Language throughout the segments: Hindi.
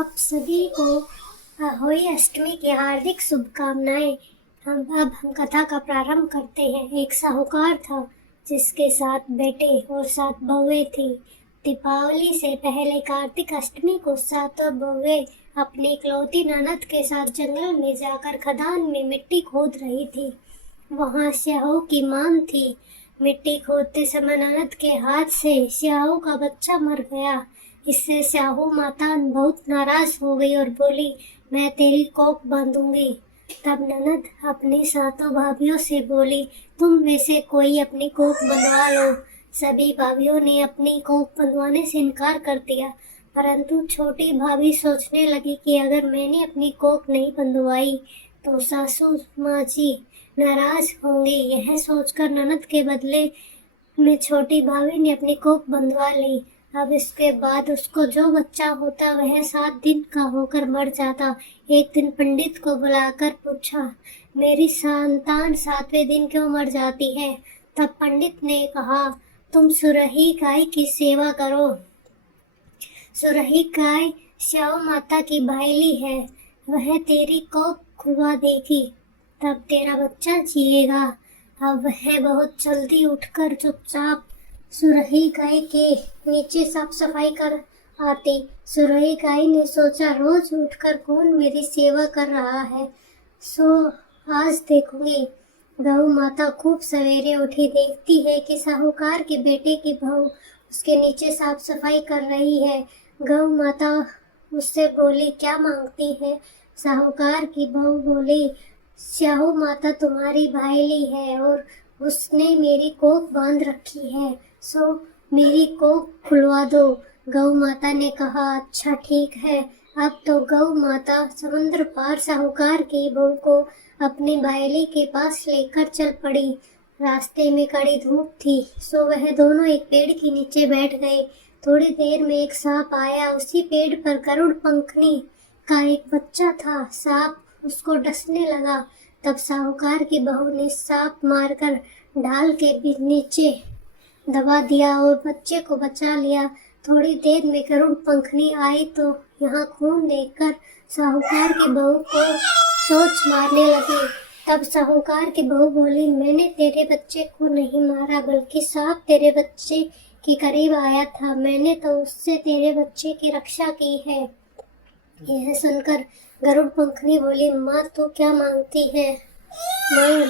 आप सभी को होली अष्टमी की हार्दिक शुभकामनाएं। अब हम कथा का प्रारंभ करते हैं। एक साहूकार था जिसके 7 बेटे और 7 बहुएं थी। दीपावली से पहले कार्तिक अष्टमी को 7 बहुएं अपनी इकलौती ननद के साथ जंगल में जाकर खदान में मिट्टी खोद रही थी। वहां स्याहू की मांग थी। मिट्टी खोदते समय ननद के हाथ से स्याहू का बच्चा मर गया। इससे स्याहू माता बहुत नाराज हो गई और बोली, मैं तेरी कोख बांधूंगी। तब ननद अपनी 7 भाभियों से बोली, तुम में से कोई अपनी कोख बंधवा लो। सभी भाभियों ने अपनी कोख बंधवाने से इनकार कर दिया, परंतु छोटी भाभी सोचने लगी कि अगर मैंने अपनी कोख नहीं बंधवाई तो सासू माँ जी नाराज होंगी। यह सोचकर ननद के बदले में छोटी भाभी ने अपनी कोख बंधवा ली। अब इसके बाद उसको जो बच्चा होता वह 7 दिन का होकर मर जाता। एक दिन पंडित को बुलाकर पूछा, मेरी संतान 7वें दिन क्यों मर जाती है? तब पंडित ने कहा, तुम सुरही गाय की सेवा करो। सुरही गाय स्याहू माता की भाईली है, वह तेरी कोख खुलवा देगी, तब तेरा बच्चा जिएगा। अब वह बहुत जल्दी उठकर चुपचाप सुरही गाय के नीचे साफ सफाई कर आती। सुरही गाय ने सोचा, रोज उठकर कौन मेरी सेवा कर रहा है, सो आज देखूंगी। गौ माता खूब सवेरे उठी, देखती है कि साहूकार के बेटे की बहू उसके नीचे साफ सफाई कर रही है। गौ माता उससे बोली, क्या मांगती है? साहूकार की बहू बोली, स्याहू माता तुम्हारी भाईली है और उसने मेरी कोख बांध रखी है, सो मेरी कोख खुलवा दो। गौ माता ने कहा, अच्छा ठीक है। अब तो गौ माता समुद्र पार साहूकार की बहू को अपनी भाईली के पास लेकर चल पड़ी। रास्ते में कड़ी धूप थी, सो वह दोनों एक पेड़ के नीचे बैठ गए। थोड़ी देर में एक सांप आया। उसी पेड़ पर गरुड़ पंखनी का एक बच्चा था। सांप उसको डसने लगा। तब साहूकार की बहू ने सांप मारकर ढाल के भी नीचे दबा दिया और बच्चे को बचा लिया। थोड़ी देर में गरुड़ पंखनी आई तो यहाँ खून देखकर साहूकार की बहू को चोंच मारने लगी। तब साहूकार की बहू बोली, मैंने तेरे बच्चे को नहीं मारा, बल्कि सांप तेरे बच्चे के करीब आया था, मैंने तो उससे तेरे बच्चे की रक्षा की है। यह सुनकर गरुड़ पंखनी बोली, माँ तू क्या मांगती है? मांग।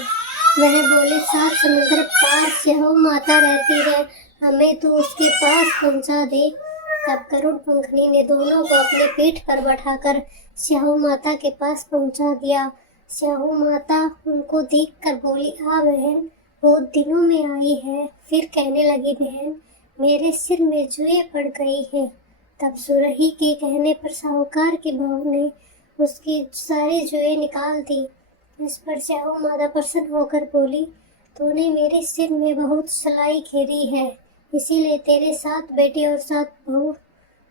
वह बोली, 7 समुद्र पार स्याहू माता रहती है, हमें तो उसके पास पहुंचा दे। तब गरुड़ पंखनी ने दोनों को अपनी पीठ पर बैठाकर स्याहू माता के पास पहुंचा दिया। स्याहू माता उनको देखकर बोली, हाँ बहन, बहुत दिनों में आई है। फिर कहने लगी, बहन मेरे सिर में जुएं पड़ गई है। तब सुरही के कहने पर साहूकार की बहू ने उसकी सारी जुएं निकाल दी। इस पर स्याहू माता प्रसन्न होकर बोली, तूने मेरे सिर में बहुत सलाई खेली है, इसीलिए तेरे 7 बेटे और 7 बहू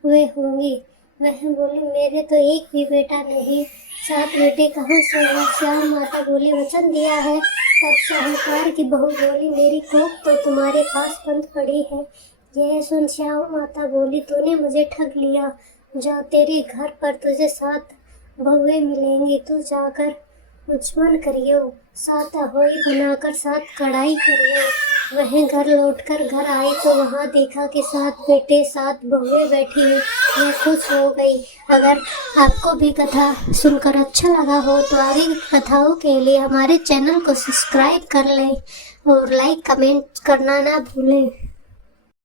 हुए होंगी। वह बोली, मेरे तो एक भी बेटा नहीं, 7 बेटे कहाँ से हैं? स्याहू माता बोली, वचन दिया है। तब साहूकार की बहू बोली, मेरी कोख तो तुम्हारे पास बंद पड़ी है। यह सुन स्याहू माता बोली, तूने मुझे ठग लिया, जा तेरे घर पर तुझे 7 बहुएं मिलेंगी, तू जाकर लक्ष्मण करियो, 7 अहोई बनाकर 7 कढ़ाई करियो। वह घर लौटकर घर आई तो वहाँ देखा कि 7 बेटे 7 बहुएं बैठी हैं। वह खुश हो गई। अगर आपको भी कथा सुनकर अच्छा लगा हो तो आगे की कथाओं के लिए हमारे चैनल को सब्सक्राइब कर लें और लाइक कमेंट करना ना भूलें।